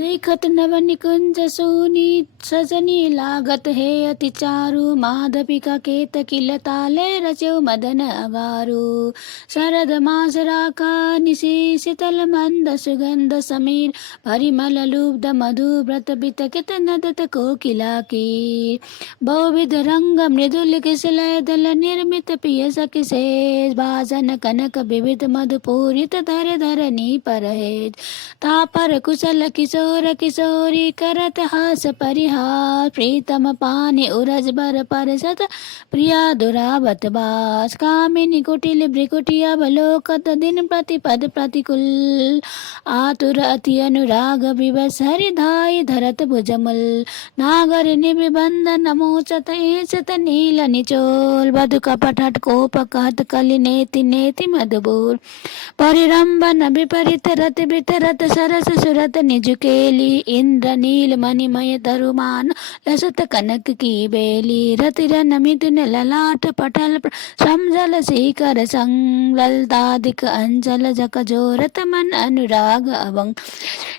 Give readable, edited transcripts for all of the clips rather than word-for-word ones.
देखत नव निकुंज सोनी सजनी लागत है अति चारु माधविका केतकी लताले रचो मदन अगारु शरद मास राका निशि शीतल मंद सुगंध समीर परिमल लुब्ध मधु व्रत बितकित नदत कोकिला की बहुविध रंग मृदुल किसलय दल निर्मित पिय सकिशेष भाजन कनक विविध मधुपूरित धर धरनी पर है तापर कुशल किशोर किशोरी करत हास परिहास प्रीतम पानी उरज बर परसत प्रिया दुरावत बास कामिनी कुटिल भ्रिकुटी अवलोकत दिन प्रतिपद प्रतिकूल आतुर अति अनुराग विवश हरिधाय धरत भुजमुल नागर निबंध नमोचत ऐचत नील निचोल वधु कपट हट कोप कहत कलि नेति नेति मधुबोल परिरंबन विपरीत रत वितरत सरस सुरत निजुकेली इंद्र नील मणिमय तरुमान लसत कनक की बेली रतिरन मिथुन ललाट पटल समजल शिखर संग ललतादिक अंचल जक जोरत मन अनुराग अवंग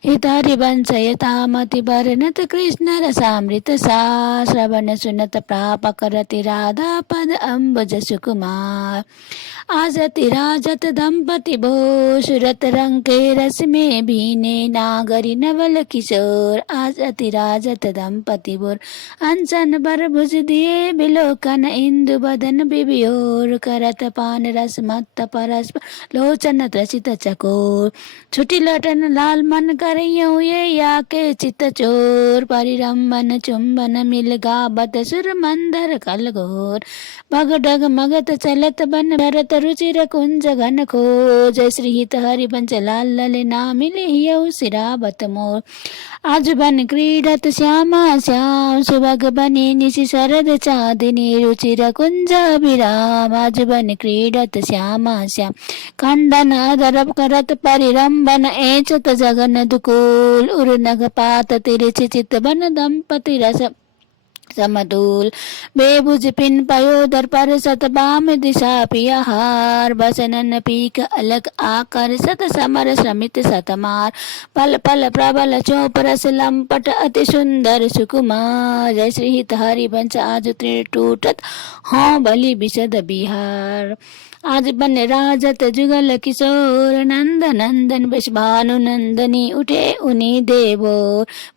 हितारि वंश यथामति वर्णत कृष्ण रसामृत सा श्रवण सुनत प्रापक रति राधा पद अम्बुज सुकुमार आजति राजत दंपति भो सुरत रंग के रस में भीने नागरी नवल किशोर आजति राजत दंपति बोर अंसन बर भुज दिए बिलोकन इंदु बदन बिबियोर करत पान रस मत्त परस लोचन त्रसित चकोर छुटी लटन लाल मन करियो ये या के चित चोर परिरंबन चुंबन मिल गाबत सुर मंदर कल घोर भग डग मगत चलत बन भरत रुचिर कुंज घन खोज श्री हित हरिवंश लाल लले नामिले हियउ सिरावत मोर आज बन क्रीडत श्यामा श्याम सुभग बने निशि शरद चाँदनी रुचिर कुंज विराम आज बन क्रीडत श्यामा श्याम खंडन अदरप करत परिरंबन एचत जगन दुकूल उर्नग पात तिरछि चित बन दंपति रस समतुल बेबुज पिन पयोदर पर सत बाम दिशा पियहार बसनन पीक अलग आकर सत समर श्रमित सतमार पल पल प्रबल चौप रस लंपट अति सुंदर सुकुमार जय श्री हित हरिवंश आज तृण टूटत हाँ बलि विशद बिहार आज बन राजत जुगल किशोर नंद नंदन बस भानु नंदनी उठे उनी देवो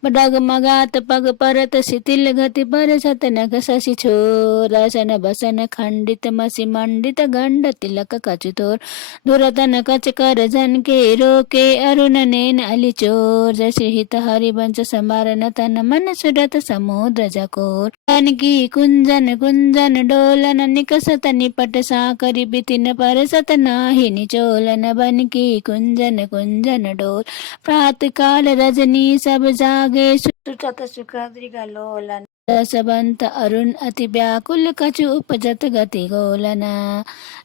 डग मगात पग परत शिथिल गति पर सतनक शशि छोर रसन बसन खंडित मसी मंडित गंड तिलक कचुतोर दुरतन कच कर जन के रोके अरुण नैन अली चोर जैसे हित हरिवंश समारन तन मन सुरत समुद्र जकोर तन की कुंजन कुंजन डोलन निकसत निपट साकरि बितिन पर सत नाही निचोलन बन की कुंजन कुंजन डोल प्रात काल रजनी सब जागे सुतत सुखद्रिगलोलन रसवंत अरुण अति व्याकुल कछु उपजत गति गोलना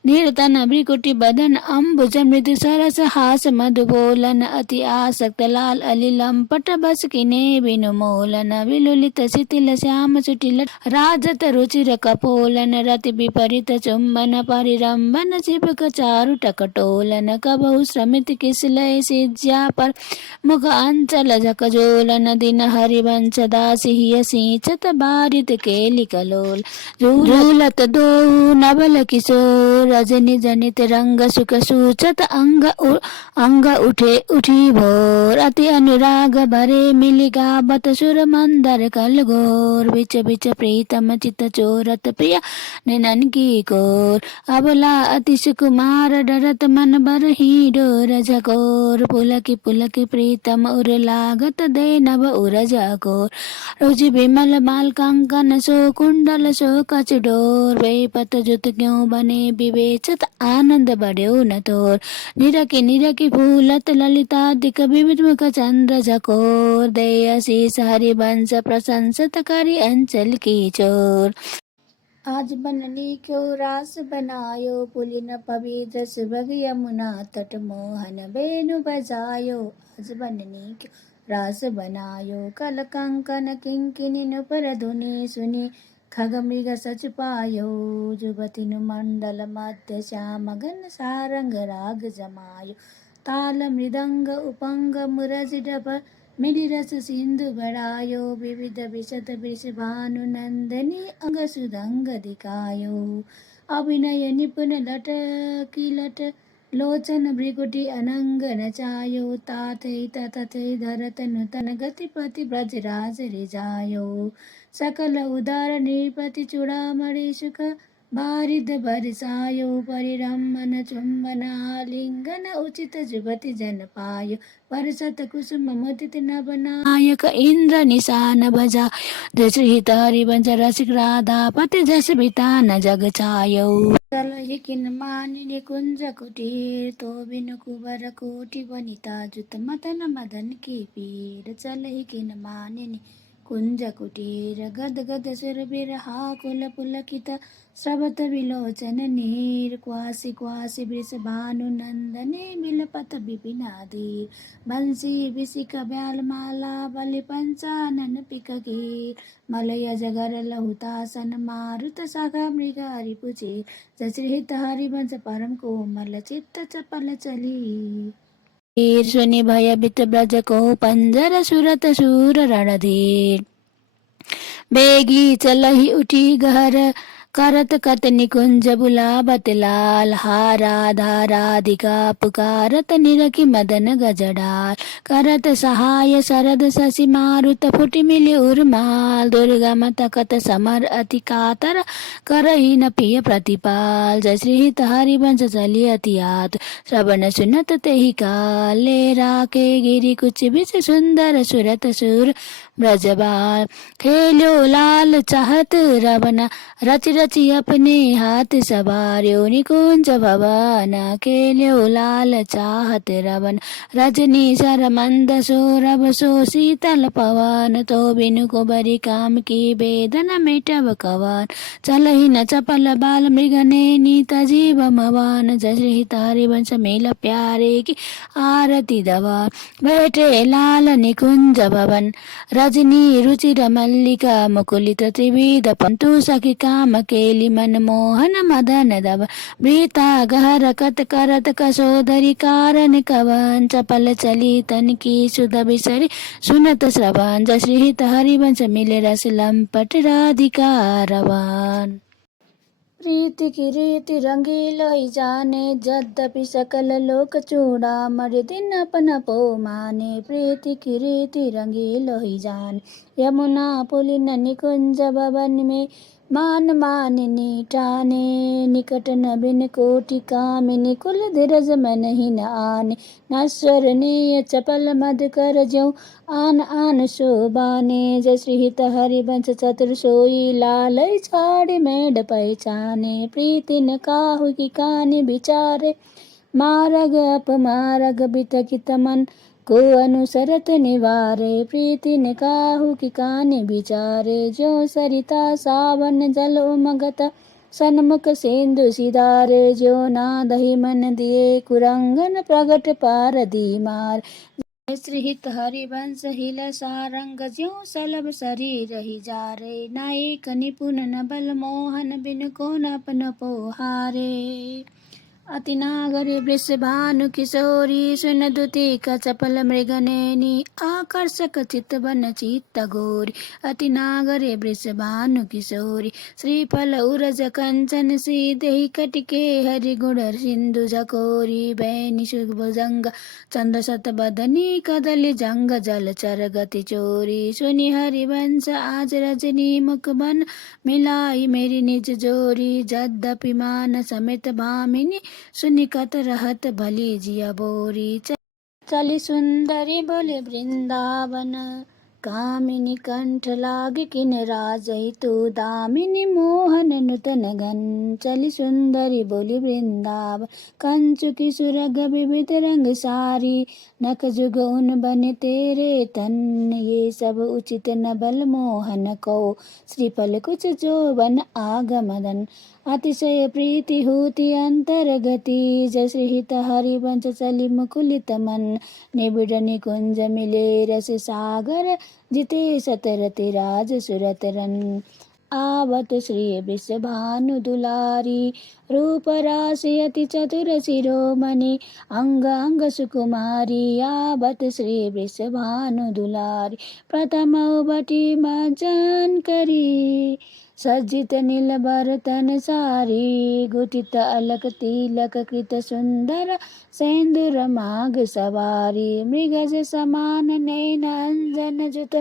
निर्तन भ्रिकुटि बदन अम्बुज मृदु सरस हास मधु बोलन अति आसक्त लाल अली लंपट बस किने बिनु मोलन विलुलित शिथिल श्याम सुटिल राजत रुचिर कपोलन रति विपरीत चुंबन परिरंबन चिपक चारु टकटोलन कबहु श्रमित किसलय सिज्या पर मुख अंचल जकजोलन दिन हरिवंश दासी हिय सिंचत बारित केलि कलोल झूलत दो नवल किशोर रजनी जनित रंग सुख सूचत अंग उठे उठी भोर अति अनुराग भरे मिलि गावत सुर मंदर कल घोर बिच बिच प्रीतम चित चोरत प्रिय नैनन की कोर अबला अति सुकुमार डरत मन बर ही डोर झकोर पुलकी प्रीतम उर लागत दे नभ उर झकोर रुचि विमल माल कंकन सो कुंडल सो कचडोर बेपत जुत क्यों बने विवेचत आनंद बढ़्यो न तोर निरकी फूलत ललितादिक विविध मुख चंद्र झकोर दय शीस हरिवंश प्रशंसत करि अंचल की चोर आज बननी क्यों रास बनायो पुलिन पवित्र सुभग यमुना तट मोहन बेनु बजायो आज बननी क्यों रास बनायो कल कंकन किंकिनी नुपर धुनि सुनि खग मृग सच पायो जुगति नु मंडल मध्य श्याम घन सारंग राग जमायो ताल मृदंग उपंग मुरज डब मिली रस सिंधु बढ़ायो विविध विशद वृषभानु नंदनी अंग सुदंग दिखायो अभिनय निपुण लट की लट लोचन भृगुटी अनंग नचायो तातै ततै धरत नूतन गतिपति ब्रजराज रिजायो सकल उदार नृपति चूड़ामणि सुख बारिद बरसायो परिरमन चुंबन आलिंगन उचित जुगति जन पायो परसत कुसुम मुदित नभ नायक इंद्र निशान बजा जश्रित हरिवंश रसिक राधा पति जस बितान जग छायो चल किन मानिनी कुंज कुटीर तो बिनु कुबर कोटि वनिता जुत मदन मदन की पीर चल किन मानिनी कुंज कुटीर गद गद सुर बिरहा कुल पुलकित स्रवत विलोचन नीर क्वासी क्वासी वृष भानु नंदने बिलपत विपिनाधीर बंसी बिसिक ब्याल माला बलि पंचानन पिक गीर मलय जगर लहुतासन मारुत सागा मृग हरिपुचे जश्रित हरिवंश परम कोमल चित्त चपल चली सुनि भयभीत ब्रज को पंजर सुरत सूर रणधीर बेगी चलहि उठी गहर करत कत निकुंज बुलावत लाल हा राधा राधिका पुकारत निरखि मदन गजडाल करत सहाय शरद शशि मारुत फुटि मिलि उर्माल दुर्गा माता कत समर अति कातर करहि न पिय प्रतिपाल जय श्री हरिवंश चली अतियात श्रवण सुनत तेहि काले राके गिरि कुछ बिच सुंदर सुरत सुर ब्रजबाल खेल्यो लाल चाहत रवन रच रचि अपने हाथ सवार्यो निकुंज भवन खेल्यो लाल चाहत रवन रजनी सर मंद सौरभ सो शीतल पवन तो बिनु कुबरी काम की वेदन मिटब कवन चलहि न चपल बाल मृग नेनी तजीव मवन जय हरिवंश मेल प्यारे की आरती दवन बैठे लाल निकुंज भवन रजनी रुचिर मल्लिका मुकुलित त्रिविध पंतु सखी काम केली मनमोहन मदन दव वृता गहर कत करत कसोदरी कारण कवन चपल चली तन की सुध बिसरी सुनत श्रवण जय श्री हरिवंश मिले रस लंपट राधिका रवन प्रीति की रीति रंगीलो ही जाने यद्यपि सकल लोक चूड़ामणि दिन अपन पो माने प्रीति की रीति रंगीलो ही जाने यमुना पुलिन निकुंज भवन में मान मानिनी ठाने निकट नबिन कोटि कामिनी कुल धीरज मन ही न आने नश्वरनीय चपल मद कर ज्यों आन आन शोभाने जय श्री हरिवंश चतुर सोई लाल छाड़ मेड पहचाने प्रीति न काहु की कानि विचारे मारग अपमारग बितकित मन को अनुसरत निवारे प्रीति ने काहू की कानि विचारे जो सरिता सावन जल उमगत सन्मुख सिंधु सिधारे जो नादहि मन दिए कुरंगन प्रगट पार दी मार श्रीहित हरिवंश हिल सारंग ज्यों सलभ शरीर ही जा रे नायक निपुण नबल मोहन बिन को नपन पोहारे अति नागरी वृषभानु किशोरी सुन दुति का चपल मृगनेनी आकर्षक चितवन चित्त गोरी अति नागरी वृषभानु किशोरी श्रीफल उरज कंचन सीधे कटिके हरि गुण सिंधु जकोरी बैनी शुभजंग चंद्र शत बदनी कदली जंग जल चर गति चोरी सुनि हरिवंश आज रजनी मुख बन मिलाई मेरी निज जोरी यद्यपि मान समेत भामिनी सुनिकत रहत भली जिया बोरी चली सुंदरी बोले वृंदावन कामिनी कंठ लाग किन राजई तू दामिनी मोहन नूतन घन चली सुंदरी बोली वृंदावन कंचु की सुरग विविध रंग सारी नख जुग उन बने तेरे तन ये सब उचित नबल मोहन को श्रीफल कुछ जो बन आगमदन अतिशय प्रीति होती अंतर्गति जय श्रीहित हरिवंश चली मुकुलित मन निबिड़ निकुंज मिले रस सागर जिते सतरति राज सुरत रन आवत श्री वृषभानु दुलारी रूप राशि अति चतुर शिरोमणि अंग अंग सुकुमारी आवत श्री वृषभानु दुलारी प्रथम बटी मज्जन करी सज्जित नील भरतन सारी गुटित अलक तिलक कृत सुंदर सेंदुर माग सवारी मृगज समान नैन अंजन जुत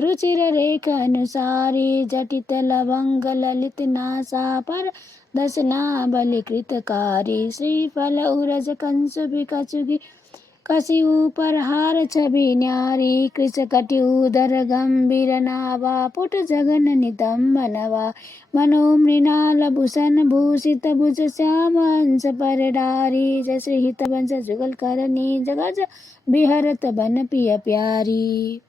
रुचिर रेख अनुसारी जटित लवंग ललित नासा पर दसना बलि कृतकारी श्रीफल उरज कंसु बिकचुगी कसी ऊपर हार छवि न्यारी कृष कटि उदर गंभीर नावा पुट जगन नितंब नवा मनो मृणाल भूषण भूषित भुज श्याम हंस पर डारी जय श्री हित वंश जुगल करनी जगज बिहरत बन पिय प्यारी।